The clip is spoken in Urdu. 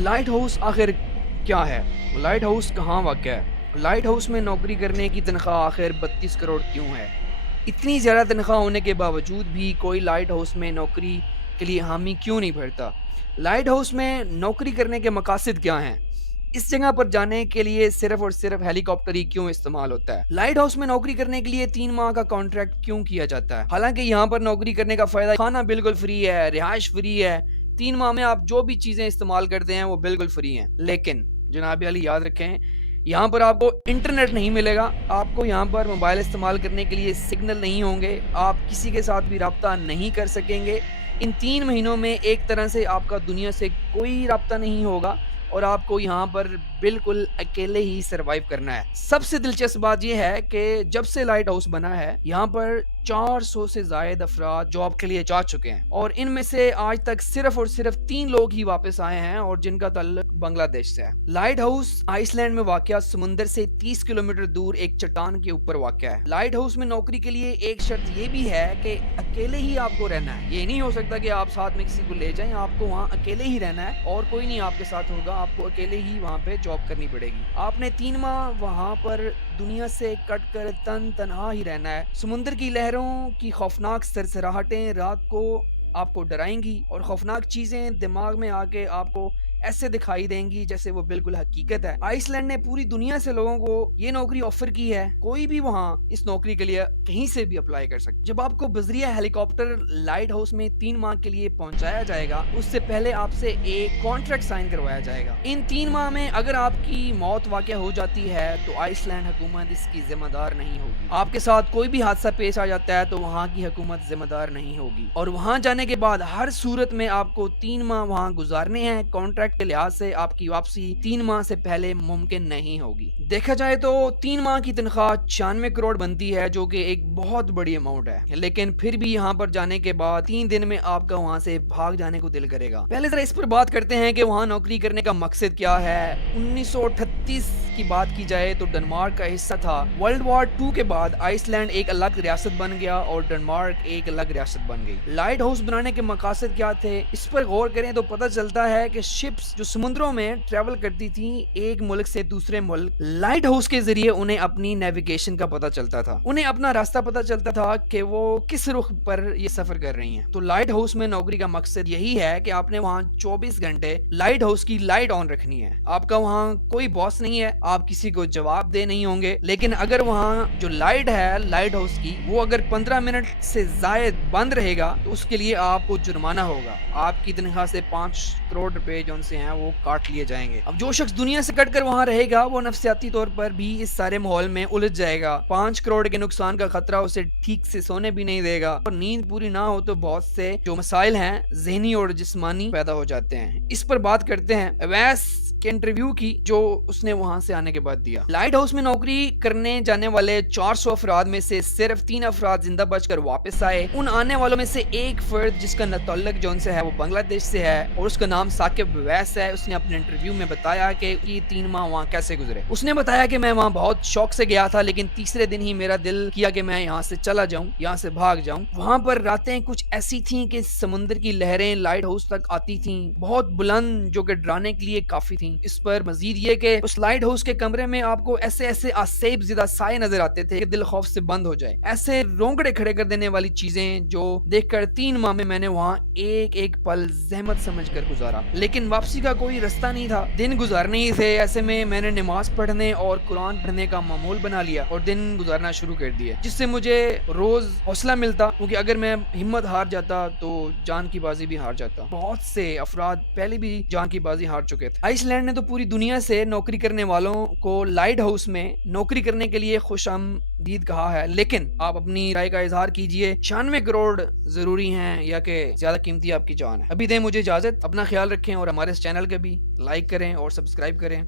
لائٹ ہاؤس آخر کیا ہے؟ لائٹ ہاؤس کہاں واقع ہے؟ لائٹ ہاؤس میں نوکری کرنے کی تنخواہ آخر 32 کروڑ کیوں ہے؟ اتنی زیادہ تنخواہ ہونے کے باوجود بھی کوئی لائٹ ہاؤس میں نوکری کے لیے حامی کیوں نہیں بھرتا؟ لائٹ ہاؤس میں نوکری کرنے کے مقاصد کیا ہیں؟ اس جگہ پر جانے کے لیے صرف اور صرف ہیلی کاپٹر ہی کیوں استعمال ہوتا ہے؟ لائٹ ہاؤس میں نوکری کرنے کے لیے 3 ماہ کا کانٹریکٹ کیوں کیا جاتا ہے؟ حالانکہ یہاں پر نوکری کرنے کا فائدہ کھانا بالکل فری ہے، رہائش فری ہے، 3 ماہ میں آپ جو بھی چیزیں استعمال کرتے ہیں وہ بالکل فری ہیں، لیکن جناب علی یاد رکھیں یہاں پر آپ کو انٹرنیٹ نہیں ملے گا، آپ کو یہاں پر موبائل استعمال کرنے کے لیے سگنل نہیں ہوں گے، آپ کسی کے ساتھ بھی رابطہ نہیں کر سکیں گے۔ ان 3 مہینوں میں ایک طرح سے آپ کا دنیا سے کوئی رابطہ نہیں ہوگا اور آپ کو یہاں پر بالکل اکیلے ہی سروائیو کرنا ہے۔ سب سے دلچسپ بات یہ ہے کہ جب سے لائٹ ہاؤس بنا ہے یہاں پر 400 سے زائد افراد جاب کے لیے جا چکے ہیں اور ان میں سے آج تک صرف اور صرف 3 لوگ ہی واپس آئے ہیں اور جن کا تعلق بنگلہ دیش سے ہے۔ لائٹ ہاؤس آئس لینڈ میں واقع سمندر سے 30 کلومیٹر دور ایک چٹان کے اوپر واقع ہے۔ لائٹ ہاؤس میں نوکری کے لیے ایک شرط یہ بھی ہے کہ اکیلے ہی آپ کو رہنا ہے، یہ نہیں ہو سکتا کہ آپ ساتھ میں کسی کو لے جائیں، آپ کو وہاں اکیلے ہی رہنا ہے اور کوئی نہیں آپ کے ساتھ ہوگا، آپ کو اکیلے ہی وہاں پہ جاب کرنی پڑے گی۔ آپ نے 3 ماہ وہاں پر دنیا سے کٹ کر تنہا ہی رہنا ہے۔ سمندر کی لہروں کی خوفناک سرسراہٹیں رات کو آپ کو ڈرائیں گی اور خوفناک چیزیں دماغ میں آ کے آپ کو ایسے دکھائی دیں گی جیسے وہ بالکل حقیقت ہے۔ آئس لینڈ نے پوری دنیا سے لوگوں کو یہ نوکری آفر کی ہے، کوئی بھی وہاں اس نوکری کے لیے کہیں سے بھی اپلائی کر سکتا۔ جب آپ کو بذریعہ ہیلی کاپٹر لائٹ ہاؤس میں 3 ماہ کے لیے پہنچایا جائے گا اس سے پہلے آپ سے ایک کانٹریکٹ سائن کروایا جائے گا۔ ان 3 ماہ میں اگر آپ کی موت واقع ہو جاتی ہے تو آئس لینڈ حکومت اس کی ذمہ دار نہیں ہوگی۔ آپ کے ساتھ کوئی بھی حادثہ پیش آ جاتا ہے تو وہاں کی حکومت ذمہ دار نہیں ہوگی اور وہاں جانے کے بعد ہر صورت میں آپ کو 3 ماہ وہاں گزارنے ہیں۔ کانٹریکٹ کے لحاظ سے آپ کی واپسی 3 ماہ سے پہلے ممکن نہیں ہوگی۔ دیکھا جائے تو 3 ماہ کی تنخواہ 96 کروڑ بنتی ہے جو کہ ایک بہت بڑی اماؤنٹ ہے، لیکن پھر بھی یہاں پر جانے کے بعد 3 دن میں آپ کا وہاں سے بھاگ جانے کو دل کرے گا۔ پہلے ذرا اس پر بات کرتے ہیں کہ وہاں نوکری کرنے کا مقصد کیا ہے۔ 1938 کی بات کی جائے تو ڈنمارک کا حصہ تھا۔ ورلڈ وار 2 کے بعد آئس لینڈ ایک الگ ریاست بن گیا اور ڈنمارک ایک الگ ریاست بن گئی۔ لائٹ ہاؤس بنانے کے مقاصد کیا تھے اس پر غور کریں تو پتہ چلتا ہے کہ شپس جو سمندروں میں ٹریول کرتی تھیں ایک ملک سے دوسرے ملک، لائٹ ہاؤس کے ذریعے انہیں اپنی نیویگیشن کا پتہ چلتا تھا، انہیں اپنا راستہ پتہ چلتا تھا کہ وہ کس رخ پر یہ سفر کر رہی ہیں۔ تو لائٹ ہاؤس میں نوکری کا مقصد یہی ہے کہ آپ نے وہاں 24 گھنٹے لائٹ ہاؤس کی لائٹ آن رکھنی ہے۔ آپ کا وہاں کوئی باس نہیں ہے، آپ کسی کو جواب دے نہیں ہوں گے، لیکن اگر وہاں جو لائٹ ہے لائٹ ہاؤس کی وہ اگر 15 منٹ سے زائد بند رہے گا تو اس کے لیے آپ کو جرمانہ ہوگا، آپ کی تنخواہ سے 5 کروڑ روپے جو ان سے ہیں وہ کاٹ لیے جائیں گے۔ اب جو شخص دنیا سے کٹ کر وہاں رہے گا وہ نفسیاتی طور پر بھی اس سارے ماحول میں الجھ جائے گا۔ 5 کروڑ کے نقصان کا خطرہ اسے ٹھیک سے سونے بھی نہیں دے گا اور نیند پوری نہ ہو تو بہت سے جو مسائل ہیں ذہنی اور جسمانی پیدا ہو جاتے ہیں۔ اس پر بات کرتے ہیں اویس کے انٹرویو کی جو اس نے وہاں سے آنے کے بعد دیا۔ لائٹ ہاؤس میں نوکری کرنے جانے والے 400 افراد میں سے صرف 3 افراد زندہ بچ کر واپس آئے۔ ان آنے والوں میں سے ایک فرد جس کا تعلق جو ان سے ہے وہ بنگلہ دیش سے ہے اور اس کا نام ثاقب اویس ہے، اس نے اپنے انٹرویو میں بتایا کہ یہ 3 ماہ وہاں کیسے گزرے۔ اس نے بتایا کہ میں وہاں بہت شوق سے گیا تھا لیکن تیسرے دن ہی میرا دل کیا کہ میں یہاں سے چلا جاؤں، یہاں سے بھاگ جاؤں۔ وہاں پر راتیں کچھ ایسی تھیں کہ سمندر کی لہریں لائٹ ہاؤس تک آتی تھیں، بہت بلند جو کہ ڈرانے کے لیے کافی تھیں۔ اس پر مزید یہ کہ اس لائٹ ہاؤس کے کمرے میں آپ کو ایسے ایسے آسیب زدہ سائے نظر آتے تھے کہ دل خوف سے بند ہو جائے، ایسے رونگڑے کھڑے کر دینے والی چیزیں جو دیکھ کر 3 ماہ میں نے وہاں ایک ایک پل زحمت سمجھ کر گزارا، لیکن واپسی کا کوئی رستہ نہیں تھا، دن گزارنے ہی تھے۔ ایسے میں نے نماز پڑھنے اور قرآن پڑھنے کا معمول بنا لیا اور دن گزارنا شروع کر دیا، جس سے مجھے روز حوصلہ ملتا، کیونکہ اگر میں ہمت ہار جاتا تو جان کی بازی بھی ہار جاتا۔ بہت سے افراد پہلے بھی جان کی بازی ہار چکے تھے۔ آئس لینڈ نے تو پوری دنیا سے نوکری کرنے والوں کو لائٹ ہاؤس میں نوکری کرنے کے لیے خوش آمدید کہا ہے، لیکن آپ اپنی رائے کا اظہار کیجئے۔ 96 کروڑ ضروری ہیں یا کہ زیادہ قیمتی آپ کی جان ہے؟ ابھی دیں مجھے اجازت، اپنا خیال رکھیں اور ہمارے اس چینل کے بھی لائک کریں اور سبسکرائب کریں۔